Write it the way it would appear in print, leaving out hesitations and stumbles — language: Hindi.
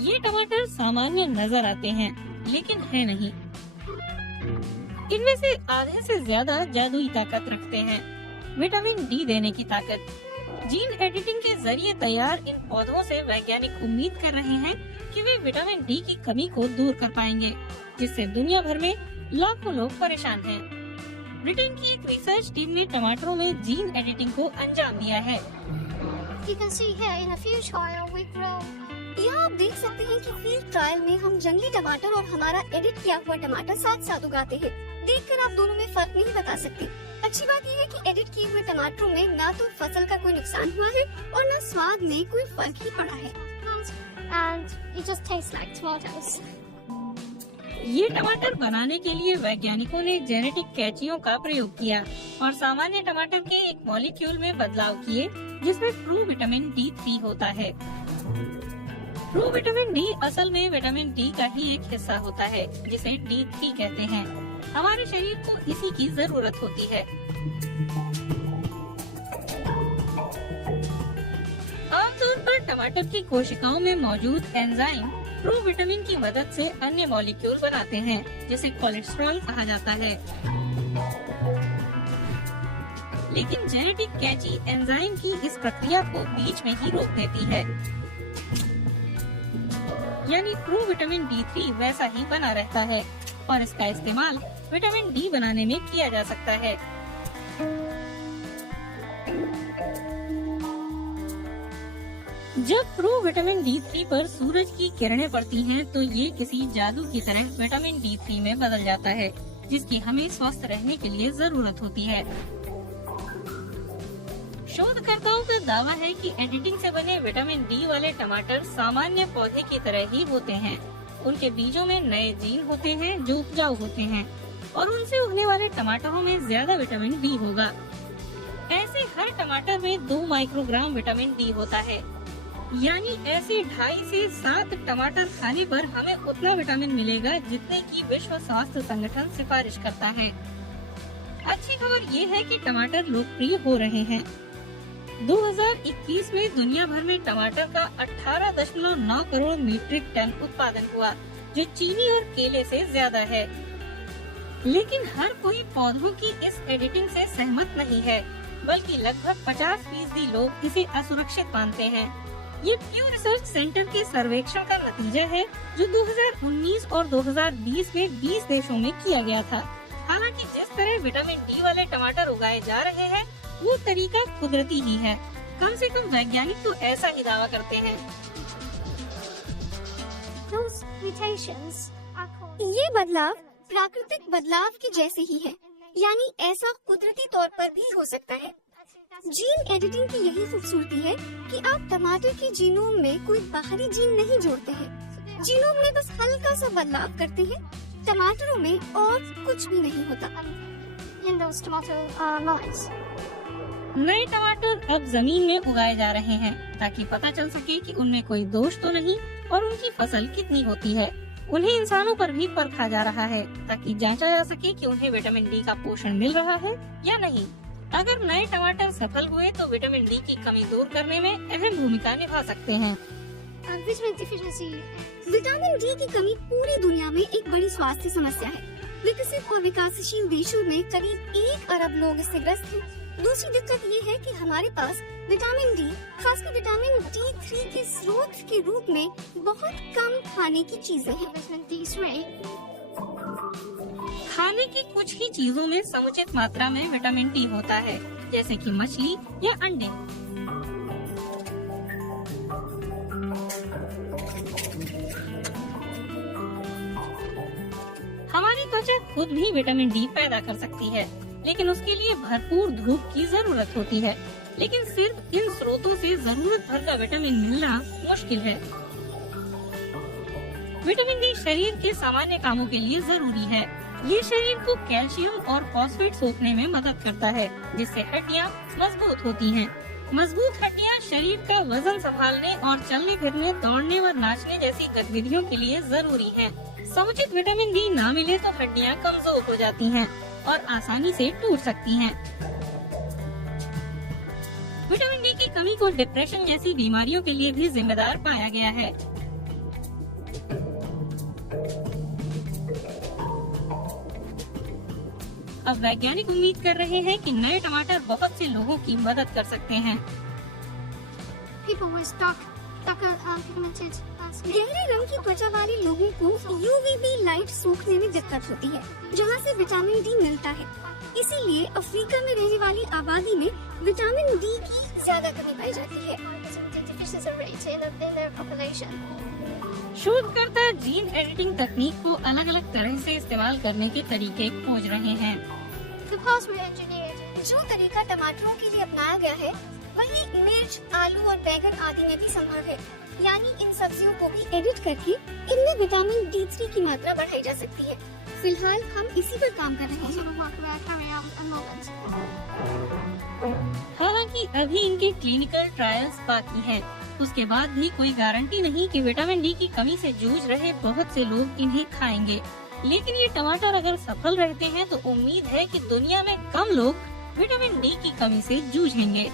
ये टमाटर सामान्य नजर आते हैं, लेकिन है नहीं। इनमें से आधे से ज्यादा जादुई ताकत रखते हैं, विटामिन डी देने की ताकत। जीन एडिटिंग के जरिए तैयार इन पौधों से वैज्ञानिक उम्मीद कर रहे हैं कि वे विटामिन डी की कमी को दूर कर पाएंगे, जिससे दुनिया भर में लाखों लोग परेशान हैं। ब्रिटेन की एक रिसर्च टीम ने टमाटरों में जीन एडिटिंग को अंजाम दिया है। यहाँ आप देख सकते हैं कि फील्ड ट्रायल में हम जंगली टमाटर और हमारा एडिट किया हुआ टमाटर साथ साथ उगाते हैं। देखकर आप दोनों में फर्क नहीं बता सकते। अच्छी बात यह है कि एडिट किए हुए टमाटरों में ना तो फसल का कोई नुकसान हुआ है और न स्वाद में कोई फर्क ही पड़ा है। And it just tastes like tomatoes. ये टमाटर बनाने के लिए वैज्ञानिकों ने जेनेटिक कैचियों का प्रयोग किया और सामान्य टमाटर के एक मॉलिक्यूल में बदलाव किए, जिसमें ट्रू विटामिन D3 होता है। ट्रू विटामिन डी असल में विटामिन डी का ही एक हिस्सा होता है, जिसे D3 कहते हैं। हमारे शरीर को इसी की जरूरत होती है। आमतौर पर टमाटर की कोशिकाओं में मौजूद एंजाइम ट्रू विटामिन की मदद से अन्य मॉलिक्यूल बनाते हैं, जिसे कोलेस्ट्रॉल कहा जाता है। लेकिन जेनेटिक कैची एंजाइम की इस प्रक्रिया को बीच में ही रोक देती है, यानी ट्रू विटामिन D3 वैसा ही बना रहता है और इसका इस्तेमाल विटामिन डी बनाने में किया जा सकता है। जब ट्रू विटामिन D3 पर सूरज की किरणें पड़ती हैं, तो ये किसी जादू की तरह विटामिन D3 में बदल जाता है, जिसकी हमें स्वस्थ रहने के लिए जरूरत होती है। शोधकर्ताओं का दावा है कि एडिटिंग से बने विटामिन डी वाले टमाटर सामान्य पौधे की तरह ही होते हैं। उनके बीजों में नए जीन होते हैं जो उपजाऊ होते हैं और उनसे उगने वाले टमाटरों में ज्यादा विटामिन डी होगा। ऐसे हर टमाटर में 2 माइक्रोग्राम विटामिन डी होता है, यानी ऐसे 2.5 से 7 टमाटर खाने पर हमें उतना विटामिन मिलेगा जितने की विश्व स्वास्थ्य संगठन सिफारिश करता है। अच्छी खबर ये है कि टमाटर लोकप्रिय हो रहे हैं। 2021 में दुनिया भर में टमाटर का 18.9 करोड़ मीट्रिक टन उत्पादन हुआ, जो चीनी और केले से ज्यादा है। लेकिन हर कोई पौधों की इस एडिटिंग से सहमत नहीं है, बल्कि लगभग 50% लोग इसे असुरक्षित मानते हैं। ये प्यू रिसर्च सेंटर के सर्वेक्षण का नतीजा है, जो 2019 और 2020 में 20 देशों में किया गया था। हालांकि जिस तरह विटामिन डी वाले टमाटर उगाए जा रहे हैं, वो तरीका कुदरती ही है। कम से कम वैज्ञानिक तो ऐसा ही दावा करते हैं। Those mutations are called ये बदलाव प्राकृतिक बदलाव के जैसे ही है, यानी ऐसा कुदरती तौर पर भी हो सकता है। जीन एडिटिंग की यही खूबसूरती है कि आप टमाटर के जीनोम में कोई बाहरी जीन नहीं जोड़ते हैं। जीनोम में बस हल्का सा बदलाव करते हैं। टमाटरों में और कुछ भी नहीं होता। in those tomato lines. नए टमाटर अब जमीन में उगाए जा रहे हैं, ताकि पता चल सके कि उनमें कोई दोष तो नहीं और उनकी फसल कितनी होती है। उन्हें इंसानों पर भी परखा जा रहा है, ताकि जांचा जा सके कि उन्हें विटामिन डी का पोषण मिल रहा है या नहीं। अगर नए टमाटर सफल हुए तो विटामिन डी की कमी दूर करने में अहम भूमिका निभा सकते हैं। Vitamin deficiency. विटामिन डी की कमी पूरी दुनिया में एक बड़ी स्वास्थ्य समस्या है। विकसित और विकासशील देशों में करीब 1 अरब लोग इससे ग्रस्त हैं। दूसरी दिक्कत ये है कि हमारे पास विटामिन डी, खासकर विटामिन D3 के स्रोत के रूप में बहुत कम खाने की चीजें हैं। Vitamin D3. खाने की कुछ ही चीजों में समुचित मात्रा में विटामिन डी होता है, जैसे कि मछली या अंडे। हमारी त्वचा खुद भी विटामिन डी पैदा कर सकती है, लेकिन उसके लिए भरपूर धूप की जरूरत होती है। लेकिन सिर्फ इन स्रोतों से जरूरत भर का विटामिन मिलना मुश्किल है। विटामिन डी शरीर के सामान्य कामों के लिए जरूरी है। ये शरीर को कैल्शियम और फॉस्फेट सोखने में मदद करता है, जिससे हड्डियां मजबूत होती हैं। मजबूत हड्डियां शरीर का वजन संभालने और चलने फिरने, दौड़ने व नाचने जैसी गतिविधियों के लिए जरूरी है। समुचित विटामिन डी ना मिले तो हड्डियां कमजोर हो जाती हैं और आसानी से टूट सकती हैं। विटामिन डी की कमी को डिप्रेशन जैसी बीमारियों के लिए भी जिम्मेदार पाया गया है। अब वैज्ञानिक उम्मीद कर रहे हैं कि नए टमाटर बहुत से लोगों की मदद कर सकते हैं। People with darker pigmented skin. गहरे रंग की त्वचा वाले लोगों को UVB लाइट सूखने में दिक्कत होती है, जहाँ से विटामिन डी मिलता है। इसीलिए अफ्रीका में रहने वाली आबादी में विटामिन डी की ज्यादा कमी पाई जाती है। Deficiency rate in their population. शोधकर्ता जीन एडिटिंग तकनीक को अलग अलग तरह से इस्तेमाल करने के तरीके खोज रहे हैं। The past were engineered. जो तरीका टमाटरों के लिए अपनाया गया है, वही मिर्च, आलू और बैंगन आदि में भी संभव है। यानी इन सब्जियों को भी एडिट करके इनमें विटामिन D3 की मात्रा बढ़ाई जा सकती है। फिलहाल हम इसी पर काम कर रहे Sort हैं। of work we are carrying out at the moment. हालांकि अभी इनके क्लिनिकल ट्रायल्स बाकी हैं। उसके बाद भी कोई गारंटी नहीं कि विटामिन डी की कमी से जूझ रहे बहुत से लोग इन्हें खाएंगे। लेकिन ये टमाटर अगर सफल रहते हैं तो उम्मीद है कि दुनिया में कम लोग विटामिन डी की कमी से जूझेंगे।